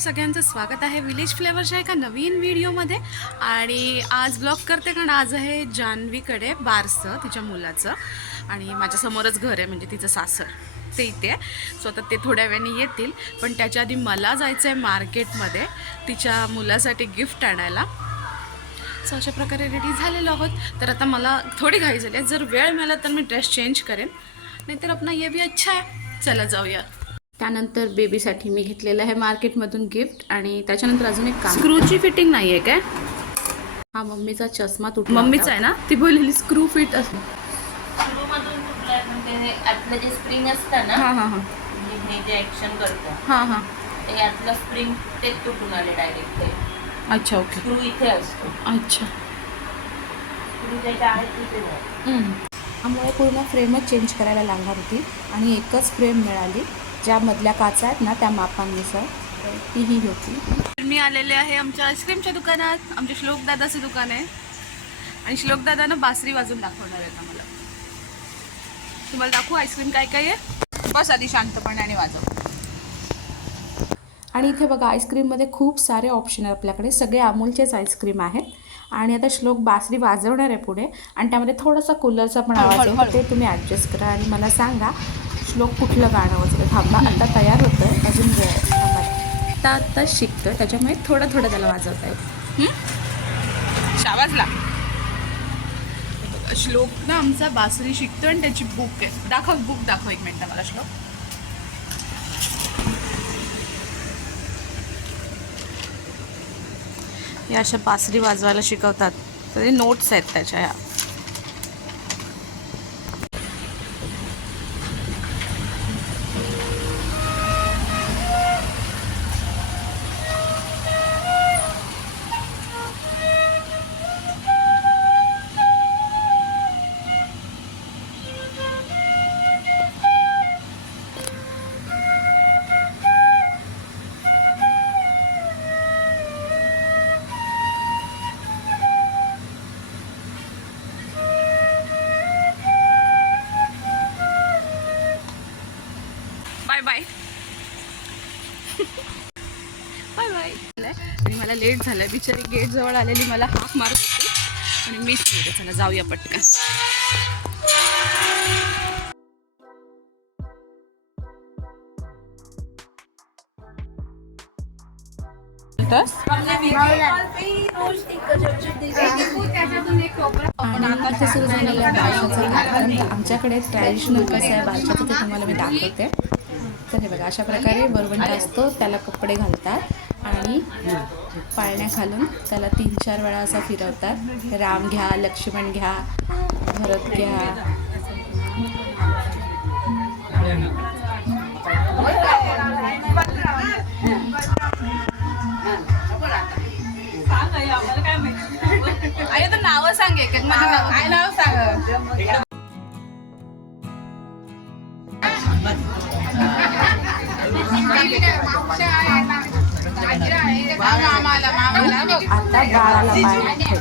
सगळ्यांचं स्वागत आहे. विलेज फ्लेवरच्या एका नवीन व्हिडिओमध्ये. आणि आज ब्लॉग करते कारण आज आहे जान्हवीकडे बारसं तिच्या मुलाचं. आणि माझ्यासमोरच घर आहे म्हणजे तिचं सासर. ते इथे आहे. सो आता ते थोड्या वेळाने येतील. पण त्याच्या आधी मला जायचं आहे मार्केटमध्ये तिच्या मुलासाठी गिफ्ट आणायला. सो अशा प्रकारे रेडी झालेलो आहोत. तर आता मला थोडी घाई झाली आहे. जर वेळ मिळाला तर मी ड्रेस चेंज करेन. नाहीतर आपण ये भी अच्छा आहे चला जाऊया. त्यानंतर बेबीसाठी मी घेतलेलं आहे मार्केटमधून गिफ्ट आणि त्याच्यानंतर अजून एक काम. स्क्रूची फिटिंग नाही आहे काय? हा मम्मीचा चष्मा तुट मम्मीचा आहे ना? ती बोललेली स्क्रू फिट असं. म्हणजे हे आतलं जे स्प्रिंग असतं ना हां हां हां. जे ऍक्शन करतं हां हां. ते आतलं स्प्रिंग तेच तुटून आले डायरेक्ट ते. अच्छा ओके. स्क्रू इथे असतो. अच्छा. स्क्रू तिथे. त्यामुळे पूर्ण फ्रेमच चेंज करायला लागणार होती आणि एकच फ्रेम मिळाली. ज्या मधल्या काचा आहेत ना त्या मापांनुसार तीही होती. मी आलेले आहे आमच्या आईस्क्रीमच्या दुकानात. आमच्या श्लोक दादाचं दुकान आहे. आणि श्लोक दादानं बासरी वाजून दाखवणार आहेत आम्हाला. तुम्हाला दाखवू आईस्क्रीम काय काय आहे? बस आधी शांतपणे आणि वाजव. आणि इथे बघा आईस्क्रीममध्ये खूप सारे ऑप्शन आहेत आपल्याकडे. सगळे अमूलचेच आईस्क्रीम आहेत. आणि आता श्लोक बासरी वाजवणार आहे पुढे. आणि त्यामध्ये थोडासा कूलरचा पण आवाज आहे ते तुम्ही ॲडजस्ट करा आणि मला सांगा श्लोक कुठलं गाणं वाजवतं थांबा आता तयार होतं अजून वेळ आहे. आता आता शिकतं त्याच्यामुळे थोडं थोडं त्याला वाजवता येईल. शावाजला श्लोक ना आमचा बासरी शिकतो आणि त्याची बुक आहे. दाखव बुक दाखव एक मिनिट मला श्लोक. या अशा बासरी वाजवायला शिकवतात. तर नोट्स आहेत त्याच्या ह्या मला लेट झाला बिचारी गेट जवळ आलेली मला हाक मारत होती. आणि मीच गेले चला जाऊया पटकन. आता सुरू झालेलं आहे बारशाचं आमच्याकडे ट्रॅडिशनल कसं आहे बारशाचं ते तुम्हाला मी दाखवते. तर हे बघा अशा प्रकारे वरवंटा असतो त्याला कपडे घालतात. आणि पाळण्या घालून त्याला तीन चार वेळा असं फिरवतात. राम घ्या लक्ष्मण घ्या भरत घ्या. नावं सांग एक नाव सांग. आता बाळाला पाळण्यात ठेव.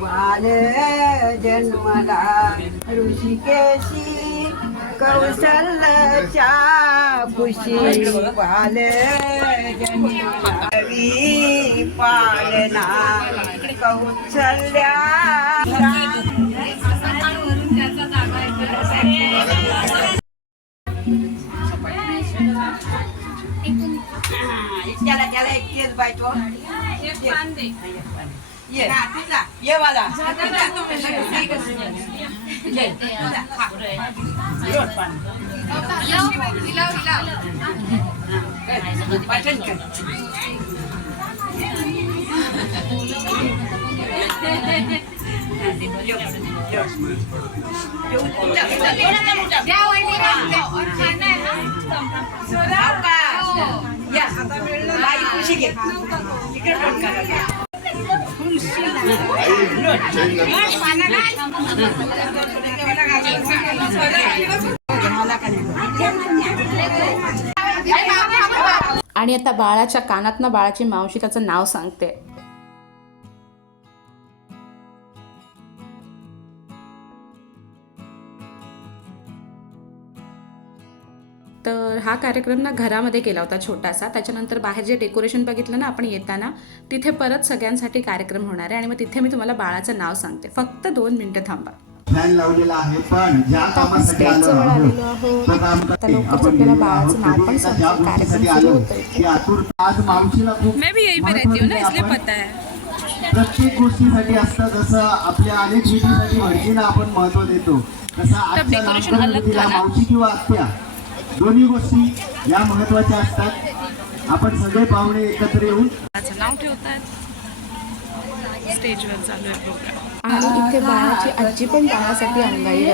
बाल जन्मला ऋषिकेशी कौशल्याच्या खुशी बाल जन्मवी पालना कौशल्या त्याला त्याला एक केस बायतो ये ये वाला पाठन खुशी घे इकडे पण करा. आणि आता बाळाच्या कानातनं बाळाची मावशी त्याचं नाव सांगते हा कार्यक्रम ना घरामध्ये केला होता छोटासा त्याच्यानंतर बाहेर जे डेकोरेशन बघितलं ना आपण येताना तिथे परत सगळ्यांसाठी कार्यक्रम होणार आहे आणि मग तिथे मी तुम्हाला बाळाचं नाव सांगते फक्त दोन मिनिटं थांबा फॅन लावलेला आहे पण ज्या कामासाठी आलो आहोत आपल्याला बाळाचं. नाव पण कार्यक्रम सुरू आलो, होतोय इथे. की आतुरता आज मावशीला खूप मैं भी यहीं पे महत्त्व रहती हूँ ना दिले इसलिए आपण. पता है प्रत्येक गोष्टीसाठी असतं जसं आपल्या अनेक विधीसाठी भटजीला आपण महत्त्व देतो तसं आजच्या नामकरण? मावशी किंवा आत्या दोन्ही गोष्टी या महत्त्वाच्या असतात. आपण सगळे पाहुणे एकत्र येऊन नाव ठेवतात. स्टेजवर चालू आहे प्रोग्राम आणि इथे बाळाची आजी पण बाळासाठी अंगाई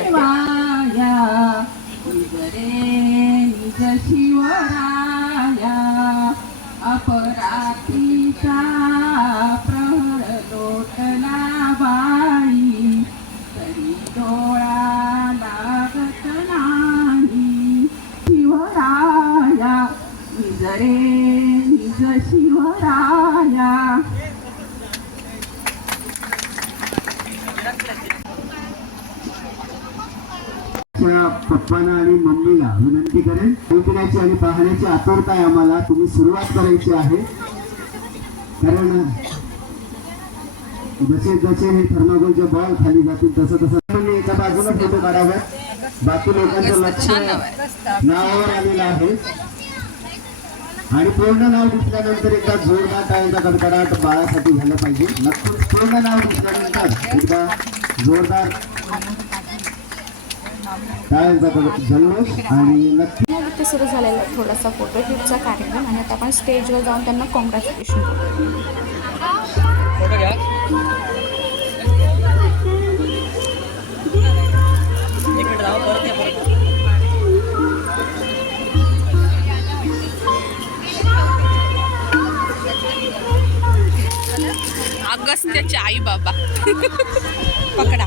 शिवराया अपरातीचा निजरे निज शिवराया. पप्पांना आणि मम्मीला विनंती करेन. ऐकण्याची आणि पाहण्याची आतुरता आहे आम्हाला तुम्ही सुरुवात करायची आहे. कारण जसे जसे हे थर्माकोलचे बॉल खाली जातील तसं तसं आपण एका बाजूला फोटो काढाव्यात बाकी लोकांचं लक्ष नावावर आलेलं आहे. आणि पूर्ण नाव दिसल्यानंतर एकदा जोरदार टाळ्यांचा कडकडाट बाळासाठी झाला पाहिजे. नक्कीच पूर्ण नाव दिसल्यानंतर एकदा जोरदार टाळ्यांचा जल्लोष आणि नक्की सुरू झालेला थोडासा फोटोशूटचा कार्यक्रम आणि आता आपण स्टेजवर जाऊन त्यांना कॉंग्रॅच्युलेशन करू. अगस्त्याचे आई बाबा. पकडा.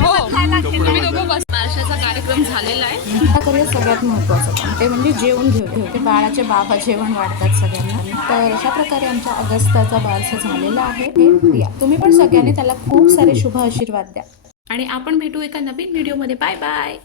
हो तुम्ही दोघं बस. नाश्त्याचा कार्यक्रम झालेला आहे. आता करूया सगळ्यात महत्त्वाचं काम ते म्हणजे जेवण घेऊ ते बाळाचे बाबा जेवण वाढतात सगळ्यांना. तर अशा प्रकारे आमच्या अगस्ताचा बारसा झालेला आहे. हे प्रिया तुम्ही पण सगळ्यांनी त्याला खूप सारे शुभ आशीर्वाद द्या. आणि आपण भेटू एका नवीन व्हिडिओमध्ये बाय बाय